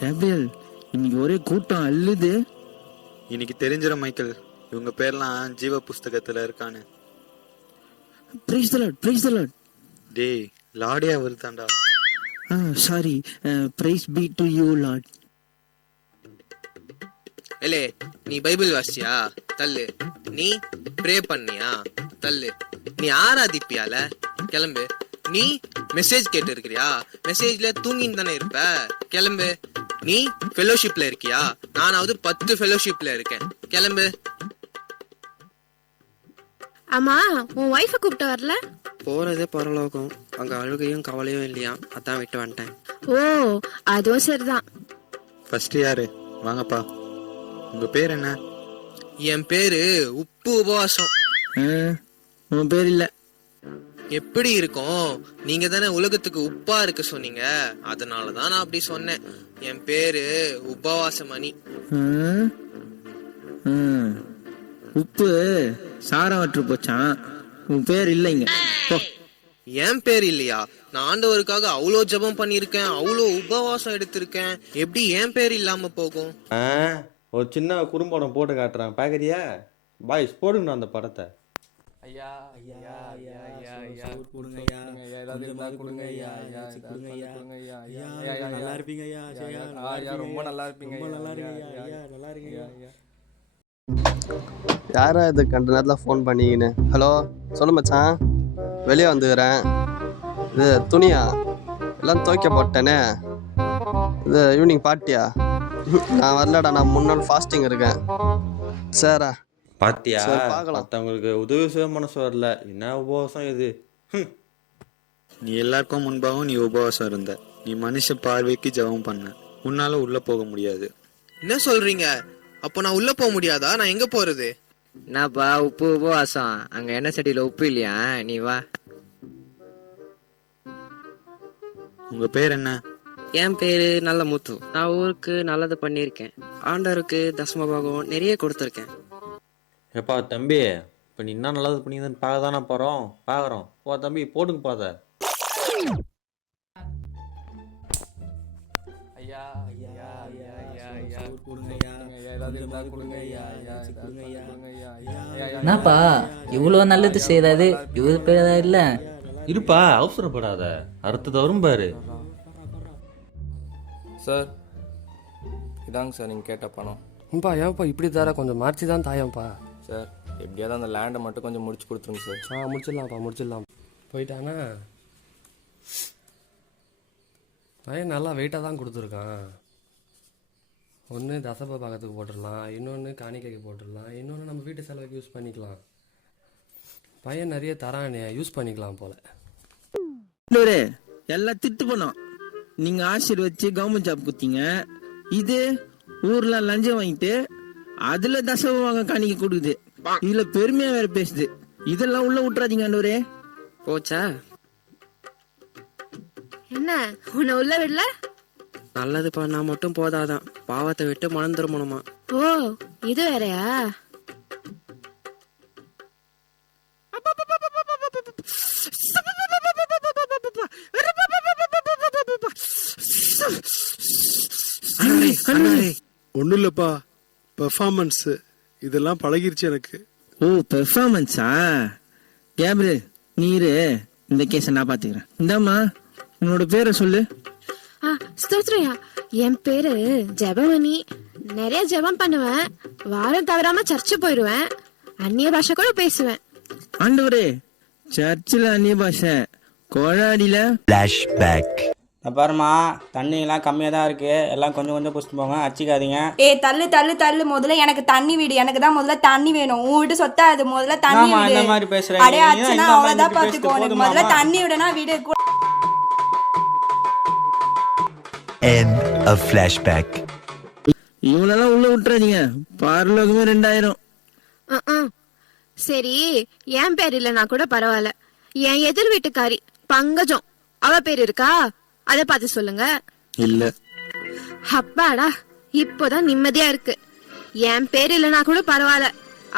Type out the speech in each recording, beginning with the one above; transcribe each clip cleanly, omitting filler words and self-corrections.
Gabriel, இன்னைக்கு ஒரே கூட்டம் அள்ளுது. இன்னைக்கு தெரிஞ்சிடும் மைக்கேல், இவங்க பேர்லாம் ஜீவ புஸ்தகத்துல இருக்கான்னு. Praise the lord, praise the lord. டேய், லாடியா வருதாண்டா. Sorry, praise be to you lord. ஏலே, நீ பைபிள் வாசிச்சியா? தள்ளு. நீ ப்ரே பண்ணியா? தள்ளு. நீ ஆராதிப்பியால? கிளம்பு. நீ மெசேஜ் கேட்டு இருக்கிறியா? மெசேஜ்ல தூங்கின்னு தானே இருப்ப. கிளம்பு. நீ ஃபெலோஷிப்ல இருக்கியா? நானாவது 10 ஃபெலோஷிப்ல இருக்கேன். கிளம்பு. ஆமா, உன் ஒய்ஃபை கூப்பிட்டு வரல? போறதே பரலோகம், அங்க அழுகையும் கவலையும் இல்லையா, அதான் விட்டு வந்துட்டேன். ஓ, அதுவும் சரிதான். ஃபர்ஸ்ட் யாரு? வாங்கப்பா. உங்க பேர் என்ன? என் பேரு உப்பு உபவாசம். உன் பேர் இல்ல. எப்படி இருக்கும்? நீங்க தானே உலகத்துக்கு உப்பா இருக்க சொன்னீங்க, அதனாலதான் நான் அப்படி சொன்னேன். என் பேரு உபவாசமணி. உப்பு சாரம் வற்று போச்சான். உன் பேர் இல்லைங்க. என் பேர் இல்லையா? நான் ஆண்டவருக்காக அவ்வளோ ஜெபம் பண்ணிருக்கேன், அவ்வளோ உபவாசம் எடுத்திருக்கேன். எப்படி என் பேர் இல்லாம போகும்? ஒரு சின்ன குறும்படம் போட்டு காட்டுறேன், பாக்குறியா? பாய்ஸ் போடுங்க அந்த படத்தை. ஐயா ஐயா ஐயா ஐயா ஐயா கொடுங்க ஐயா, ஏதாவது இருந்தா கொடுங்க ஐயா, ஐயா கொடுங்க ஐயா, ஐயா ஐயா நல்லா இருப்பீங்க ஐயா, ஐயா ரொம்ப நல்லா இருப்பீங்க, ரொம்ப நல்லா இருக்கீங்க ஐயா, நல்லா இருக்கீங்க ஐயா. யாரா இது கண்ட நேரத்தில் ஃபோன் பண்ணிக்கின்னு? ஹலோ, சொல்லு மச்சான், வெளியே வந்துக்கிறேன். இது துணியா எல்லாம் துவைக்க போட்டேனே. இது ஈவினிங் பார்ட்டியா? நான் வரலடா, நான் 3 நாள் ஃபாஸ்டிங் இருக்கேன். சாரா பாத்தியா, பார்க்கலாம். மற்றவங்களுக்கு உதவி செய்ய மனசு வரல, என்ன உபவாசம் இது? நீ எல்லாருக்கும் முன்பாகவும் நீ உபவாசம் இருந்த. நீ மனுஷ பார்வைக்கு ஜெபம் பண்ண. உன்னால உள்ள போக முடியாது. என்ன சொல்றீங்க? அப்போ நான் உள்ள போக முடியாதா? நான் எங்க போறது? என்னப்பா உப்பு உபவாசம்? அங்க எண்ணெய் சட்டியில உப்பு இல்லையா? நீ வா. உங்க பேர் என்ன? என் பேரு நல்ல முத்து. நான் ஊருக்கு நல்லது பண்ணியிருக்கேன். ஆண்டவருக்கு தசமபாகம் நிறைய கொடுத்துருக்கேன். ஏப்பா தம்பி, இப்போ நீ என்ன நல்லது பண்ணிங்கன்னு பார்க்க தானே போகிறோம், பார்க்குறோம். ஓ தம்பி, போடுங்க பாத. ஐயா ஐயா ஐயா ஐயா ஐயா கொடுங்க ஐயா, ஏதாவது இருந்தா கொடுங்க ஐயா, ஐயா கொடுங்க ஐயா, ஐயா. என்னப்பா இவ்வளோ நல்லது செய்யறாரு, இவரு பேரா இல்ல? இருப்பா, அவசரப்படாத, அடுத்தது வரும் பாரு. சார், இதாங்க சார் நீங்கள் கேட்ட பணம். ஏன்ப்பா இப்படி தர, கொஞ்சம் மாற்றி தான் தாயப்பா. சார், எப்படியாவது அந்த லேண்டை மட்டும் கொஞ்சம் முடிச்சு கொடுத்துருங்க சார். முடிச்சிடலாம். போயிட்டானா பையன் நல்லா வெயிட்டாக தான் கொடுத்துருக்கான். ஒன்று தசப பாகத்துக்கு போட்டுடலாம், இன்னொன்று காணிக்கைக்கு போட்டுடலாம், இன்னொன்று நம்ம வீட்டு செலவுக்கு யூஸ் பண்ணிக்கலாம். பையன் நிறைய தரானே, யூஸ் பண்ணிக்கலாம் போல. எல்லாம் திட்டு பண்ணோம். நீங்க ஆசீர்வச்சு கவர்மெண்ட் ஜாப் குத்தீங்க. இது ஊர்ல லஞ்சம் வாங்கிட்டு அதுல தசவ வாங்க காணிக்க கொடுக்குது. இதுல பெருமையா வேற பேசுது. இதெல்லாம் உள்ள விட்டுறாதீங்க ஆண்டவரே. போச்சா? என்ன உன்னை உள்ள விடல? நல்லது பண்ணா மட்டும் போதாதான், பாவத்தை விட்டு மனம் திரும்பணுமா? ஓ, இது வேறயா? ஒன்றும் இல்லைப்பா, பெர்ஃபார்மன்ஸ் இதெல்லாம் பழகிருச்சு எனக்கு. ஓ, பெர்ஃபார்மன்ஸா? கேப்ரியல், நீரு இந்த கேஸை நான் பாத்துக்கிறேன். இந்தாமா, உன்னோட பேரை சொல்லு. ஸ்தோத்ரியா, என் பேரு ஜெபமணி. நிறைய ஜெபம் பண்ணுவேன், வாரம் தவறாம சர்ச்சு போயிடுவேன், அந்நிய பாஷை கூட பேசுவேன். ஆண்டவரே, சர்ச்சில் அந்நிய பாஷை, கோழாடியில ஃபிளாஷ்பேக். பாருமா, தண்ணிலாம் கம்மியாக தான் இருக்கு, எல்லாம் கொஞ்சம் கொஞ்சம் புடிச்சிட்டு போங்க, அச்சிக்காதீங்க. தள்ளு தள்ளு தள்ளு, முதல்ல எனக்கு தண்ணி வீடு, எனக்கு தான் முதல்ல தண்ணி வேணும். உன் வீட்டு சொத்தா அது, முதல்ல தண்ணி வீடு. இந்த மாதிரி பேசுறேன், அடே அச்சனா, அவ்வளவுதான் பாத்துக்கோ. முதல்ல தண்ணி விடனா வீடு. End of flashback. இவனெல்லாம் உள்ள விட்டுறாதீங்க, பரலோகமே 2000. சரி, என் பேர் இல்லைன்னா கூட பரவாயில்ல. என் எதிர் வீட்டுக்காரி பங்கஜம், அவ பேர் இருக்கா? அத பார்த்து சொல்லுங்க. இல்ல. அப்பாடா, இப்போதான் நிம்மதியா இருக்கு. என் பேர் இல்லைன்னா கூட பரவாயில்ல,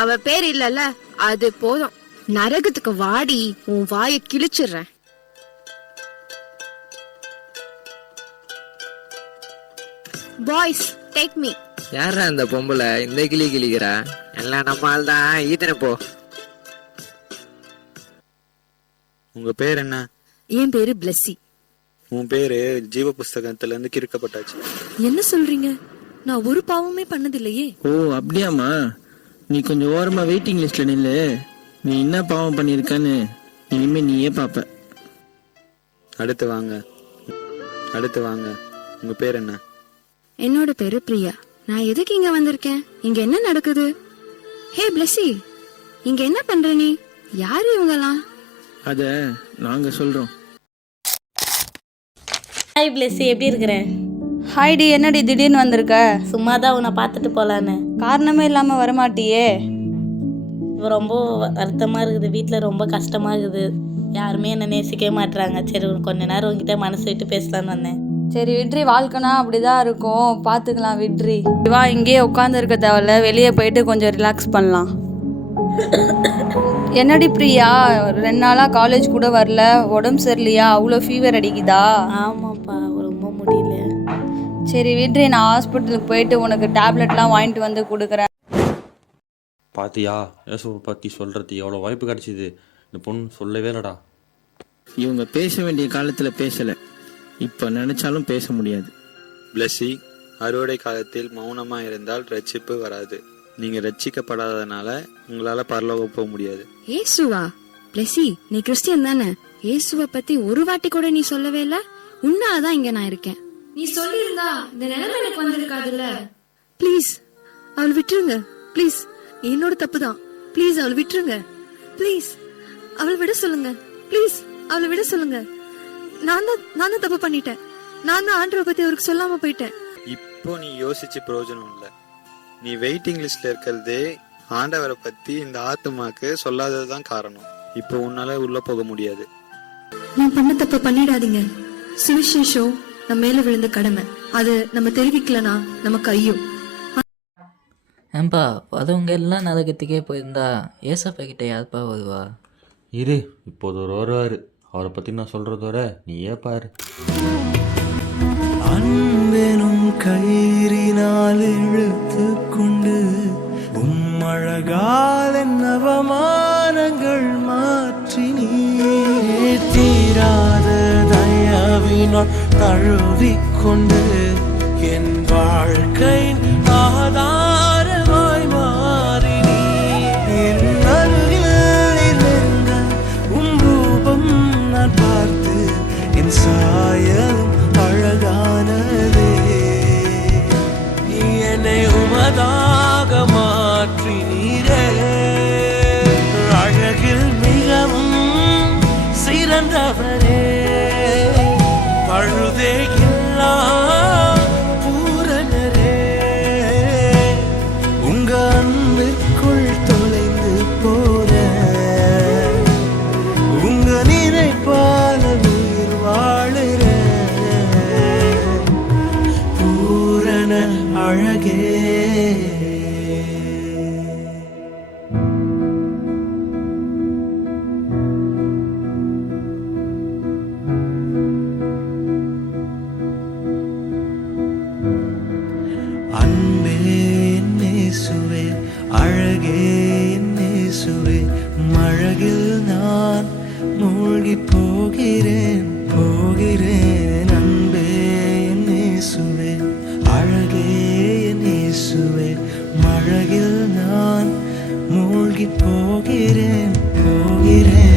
அவ பேர் இல்லல்ல, அது போதும். நரகத்துக்கு வாடி, உன் வாயை கிழிச்சிடுறேன். Boys take me. யாரா அந்த பொம்பளை இந்த கிளி கிளிக்கிறா? எல்லாம் நம்ம ஆள் தான், ஈத்தனை போ. உங்க பேர் என்ன? என் பேரு பிளெஸி. உன் பேரு ஜீவ புஸ்தகத்துல இருந்து கிறுக்கப்பட்டாச்சு. என்ன சொல்றீங்க? நான் ஒரு பாவமே பண்ணதில்லையே. ஓ அப்படியாம்மா, நீ கொஞ்சம் ஓரமா வெயிட்டிங் லிஸ்ட்ல நில்லு. நீ என்ன பாவம் பண்ணிருக்கான்னு இனிமே நீயே பாப்ப. அடுத்து வாங்க. உங்க பேர் என்ன? என்னோட பேரு பிரியா. நான் எதுக்கு இங்க வந்திருக்கேன்? இங்க என்ன நடக்குது? ஹே பிளெஸி, இங்க என்ன பண்ற நீ? யாரு இவங்கலாம்? அத நாங்க சொல்றோம். ஹாய் பிளெஸி, எப்படி இருக்கிற? ஹாய்டி, என்னடி திடீர்னு வந்திருக்க? சும்மா தான் உன்னை பார்த்துட்டு போகலான்னு. காரணமே இல்லாமல் வரமாட்டியே. இப்போ ரொம்ப வருத்தமாக இருக்குது, வீட்டில் ரொம்ப கஷ்டமாக இருக்குது. யாருமே என்னை நேசிக்கவே மாட்டுறாங்க. சரி கொஞ்ச நேரம் உங்ககிட்ட மனசு விட்டு பேசலான்னு வந்தேன். சரி விட்ரி, வாழ்க்கைனா அப்படிதான் இருக்கும், பார்த்துக்கலாம் விட்ரி. வா, இங்கேயே உட்காந்து இருக்க தேவையில்ல, வெளியே போயிட்டு கொஞ்சம் ரிலாக்ஸ் பண்ணலாம். என்னடி பிரியா, 2 நாளாக காலேஜ் கூட வரல, உடம்பு சரியில்லையா? அவ்வளோ ஃபீவர் அடிக்குதா? ஆமாப்பா, ரொம்ப முடியல. சரி விட்ரி, நான் ஹாஸ்பிட்டலுக்கு போயிட்டு உனக்கு டேப்லெட்லாம் வாங்கிட்டு வந்து கொடுக்குறேன். பாத்தியா, இயேசுவை பற்றி சொல்கிறது எவ்வளோ வாய்ப்பு கிடச்சிது. இந்த பொண்ணு சொல்லவே இல்லடா. இவங்க பேச வேண்டிய காலத்துல பேசல, இப்ப நினைச்சாலும் பேச முடியாது. பிளஸி, அறுவடை காலத்தில் மௌனமா இருந்தால் ரட்சிப்பு வராது. நீங்க ரட்சிக்கப்படாதனால உங்களால பரலோகம் போக முடியாது. ஏசுவா? பிளெஸி, நீ கிறிஸ்டியன் தானே? இயேசுவை பத்தி ஒரு வாட்டி கூட நீ சொல்லவே இல்ல. உன்னாலதான் இங்க நான் இருக்கேன். நீ சொல்லியிருந்தா இந்த நிலைமை எனக்கு வந்திருக்காதுல்ல. ப்ளீஸ் அவளை விட்டுருங்க. ப்ளீஸ், என்னோட தப்பு தான். ப்ளீஸ் அவளை விட்டுருங்க. ப்ளீஸ் அவளை விட சொல்லுங்க. ப்ளீஸ் அவளை விட சொல்லுங்க. நான் தான் தப்பு பண்ணிட்டேன். நான் தான் ஆண்டவரை பத்தி அவருக்கு சொல்லாம போயிட்டேன். இப்போ நீ யோசிச்சு பிரயோஜனம் இல்லை. நீ வெயிட்டிங் லிஸ்ட்ல இருக்கிறதே ஆண்டவரை பத்தி இந்த ஆத்துமாக்கு சொல்லாததுதான் காரணம். இப்போ உன்னால உள்ள போக முடியாது. நான் பண்ண தப்ப பண்ணிடாதீங்க. சுவிசேஷம் நம்ம மேல விழுந்த கடமை, அது நம்ம தெரிவிக்கலனா நமக்கு ஐயோ. ஏன்பா வரவங்க எல்லாம் நரகத்துக்கே போயிருந்தா ஏசப்பா கிட்ட யாருப்பா வருவா? இரு, இப்போது ஒரு வருவார். அவரை பற்றி நான் சொல்கிறதோட நீயே பாரு. அன்பெனும் கயிறினால் இழுத்து கொண்டு உம்மழகால் அவமானங்கள் மாற்றி நீ தீராத தயவினால் தழுவிக்கொண்டு என் வாழ்க்கை ஆதாரமாய் மாறி நீ என் அருகில் இருந்த உம் ரூபம் நான் பார்த்து என் சாயலும் அழகானதே. என்னை உமதாக மாற்றி நீரே, அழகில் மிகவும் சிறந்தவரே, பழுதே இல்லா பூரணரே. உங்க அன்பிற்குள் தொலைந்து போற உங்க நினைப்பால உயிர் வாழுற பூரண அழகே. அன்பே என்னேசுவே, அழகே என்னேசுவே, மழகில் நான் மூழ்கி போகிறேன் போகிறேன். அன்பே என்னேசுவே, அழகே என்னேசுவே, மழகில் நான் மூழ்கி போகிறேன் போகிறேன்.